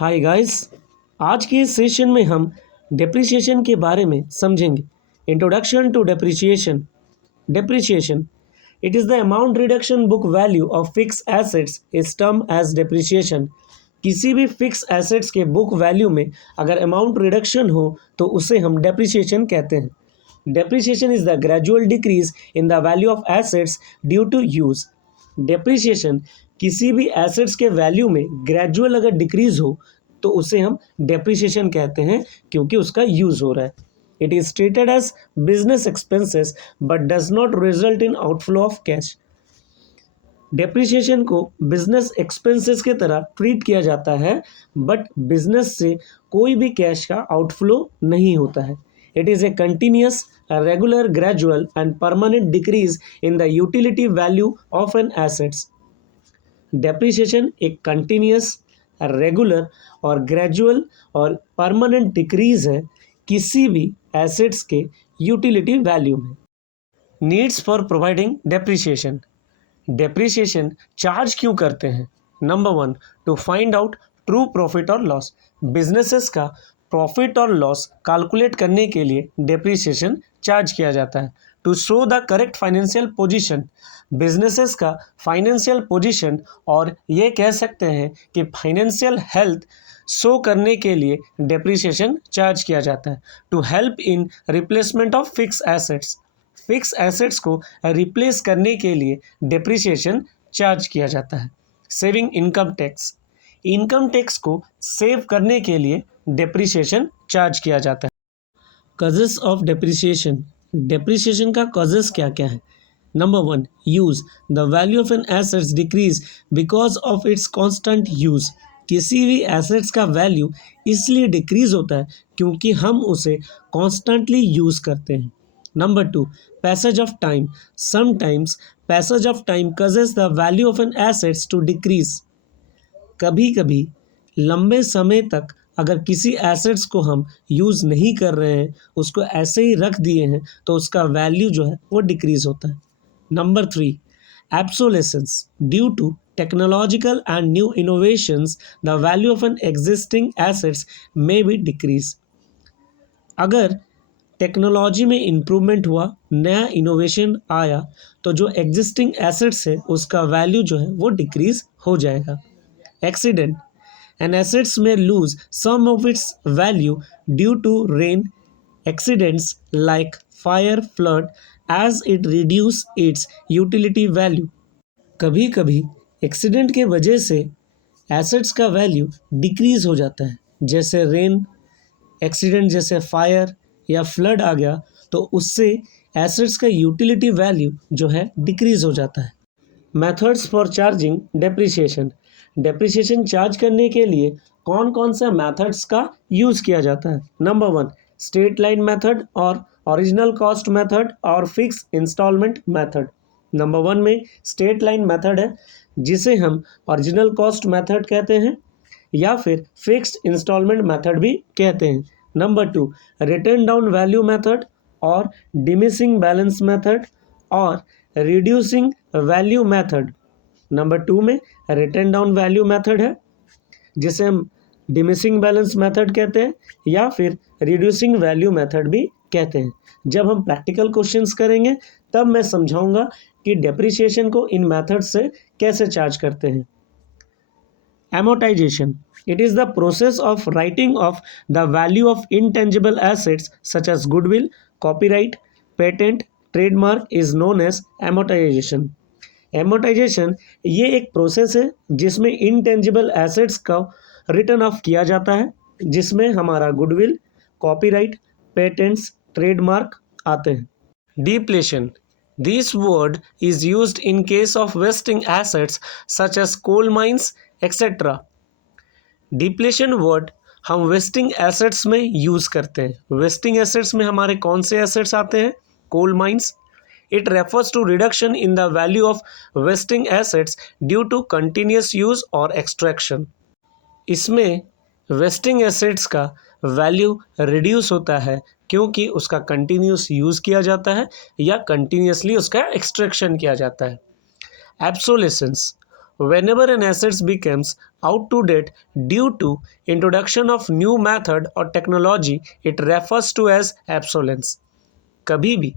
Hi guys. आज के इस सेशन में हम डेप्रिसिएशन के बारे में समझेंगे। Introduction to depreciation. Depreciation it is the amount reduction book value of fix assets is term as depreciation. किसी भी फिक्स एसेट्स के बुक वैल्यू में अगर अमाउंट रिडक्शन हो तो उसे हम डेप्रिसिएशन कहते हैं। Depreciation is the gradual decrease in the value of assets due to use. Depreciation किसी भी एसेट्स के वैल्यू में ग्रेजुअल अगर डिक्रीज हो तो उसे हम डेप्रिसिएशन कहते हैं क्योंकि उसका यूज हो रहा है। It is treated as business expenses but does not result in outflow of cash. Depreciation को बिजनेस एक्सपेंसेस की तरह ट्रीट किया जाता है बट बिजनेस से कोई भी कैश का आउटफ्लो नहीं होता है। It is a continuous, regular, gradual and permanent decrease in the utility value of an assets. Depreciation एक कंटिन्यूस, रेगुलर और ग्रेजुअल और परमानेंट डिक्रीज है किसी भी एसेट्स के यूटिलिटी वैल्यू में। Needs for providing depreciation. Depreciation charge क्यों करते हैं? Number 1, to find out true profit और लॉस। बिजनेसेस का प्रॉफिट और लॉस कैलकुलेट करने के लिए डेप्रिसिएशन चार्ज किया जाता है। To show the correct financial position. Businesses का फाइनेंशियल पोजीशन और ये कह सकते हैं कि फाइनेंशियल हेल्थ शो करने के लिए डेप्रिसिएशन चार्ज किया जाता है। To help in replacement of fix assets. Fix assets को रिप्लेस करने के लिए डेप्रिसिएशन चार्ज किया जाता है। Saving income tax. Income tax को सेव करने के लिए डेप्रिसिएशन चार्ज किया जाता है। Causes of depreciation. डेप्रिसिएशन का कॉजेस क्या क्या है? Number 1, use. The value of an assets decrease because of its constant use. किसी भी एसेट्स का वैल्यू इसलिए डिक्रीज होता है क्योंकि हम उसे कॉन्स्टेंटली यूज़ करते हैं। Number 2, passage of time. Sometimes passage of time causes the value of an assets to decrease. कभी कभी लंबे समय तक अगर किसी एसेट्स को हम यूज़ नहीं कर रहे हैं, उसको ऐसे ही रख दिए हैं, तो उसका वैल्यू जो है वो डिक्रीज होता है। Number 3, obsolescence. Due to technological and new innovations the value of an existing assets may be decrease. अगर टेक्नोलॉजी में इम्प्रूवमेंट हुआ, नया इनोवेशन आया, तो जो एग्जिस्टिंग एसेट्स है उसका वैल्यू जो है वो डिक्रीज हो जाएगा। Accident. An assets may lose some of its value due to rain accidents like fire, flood, as it reduce its utility value. कभी कभी एक्सीडेंट के वजह से एसेट्स का वैल्यू डिक्रीज हो जाता है, जैसे रेन एक्सीडेंट, जैसे फायर या फ्लड आ गया तो उससे एसेट्स का यूटिलिटी वैल्यू जो है डिक्रीज हो जाता है। Methods for charging depreciation. Depreciation charge करने के लिए कौन कौन से मेथड्स का यूज़ किया जाता है? नंबर 1, स्ट्रेट लाइन मेथड और ओरिजिनल कॉस्ट मेथड और फिक्स इंस्टॉलमेंट मेथड। नंबर 1 में स्ट्रेट लाइन मेथड है जिसे हम ओरिजिनल कॉस्ट मेथड कहते हैं या फिर फिक्स्ड इंस्टॉलमेंट मेथड भी कहते हैं। Number 2, return down value method और डिमिनिशिंग बैलेंस मेथड और रिड्यूसिंग वैल्यू मेथड। नंबर 2 में रिटर्न डाउन वैल्यू मेथड है जिसे हम डिमिनिशिंग बैलेंस मेथड कहते हैं या फिर रिड्यूसिंग वैल्यू मेथड भी कहते हैं। जब हम प्रैक्टिकल क्वेश्चंस करेंगे तब मैं समझाऊंगा कि डेप्रिसिएशन को इन मेथड से कैसे चार्ज करते हैं। Amortization. It is the process of writing off the value of intangible assets such as goodwill, copyright, patent, trademark is known as amortization. Amortization ये एक प्रोसेस है जिसमें इंटेंजिबल एसेट्स का रिटर्न ऑफ किया जाता है, जिसमें हमारा गुडविल, कॉपीराइट, पेटेंट्स, ट्रेडमार्क आते हैं। Depletion. This word is used in case of wasting assets such as coal mines etcetera. Depletion word हम वेस्टिंग एसेट्स में यूज़ करते हैं। वेस्टिंग एसेट्स में हमारे कौन से एसेट्स आते हैं? Coal mines. It refers to reduction in the value of vesting assets due to continuous use or extraction. इसमें वेस्टिंग एसेट्स का वैल्यू रिड्यूस होता है क्योंकि उसका कंटिन्यूस यूज़ किया जाता है या कंटिन्यूसली उसका एक्सट्रैक्शन किया जाता है। एब्सोलेसेंस Whenever an asset becomes out to date due to introduction of new method or technology, it refers to as obsolescence. कभी भी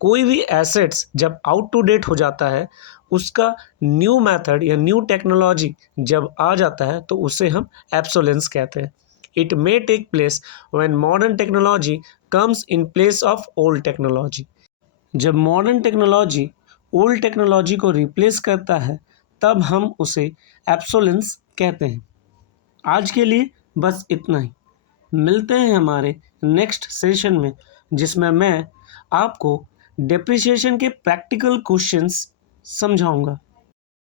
कोई भी एसेट्स जब आउट टू डेट हो जाता है, उसका न्यू मेथड या न्यू टेक्नोलॉजी जब आ जाता है तो उसे हम obsolescence कहते हैं. It may take place when modern technology comes in place of old technology. जब मॉडर्न टेक्नोलॉजी ओल्ड टेक्नोलॉजी को रिप्लेस करता है तब हम उसे एब्सोलेंस कहते हैं. आज के लिए बस इतना ही. मिलते हैं हमारे नेक्स्ट सेशन में, जिसमें मैं आपको डेप्रिसिएशन के प्रैक्टिकल क्वेश्चंस समझाऊंगा.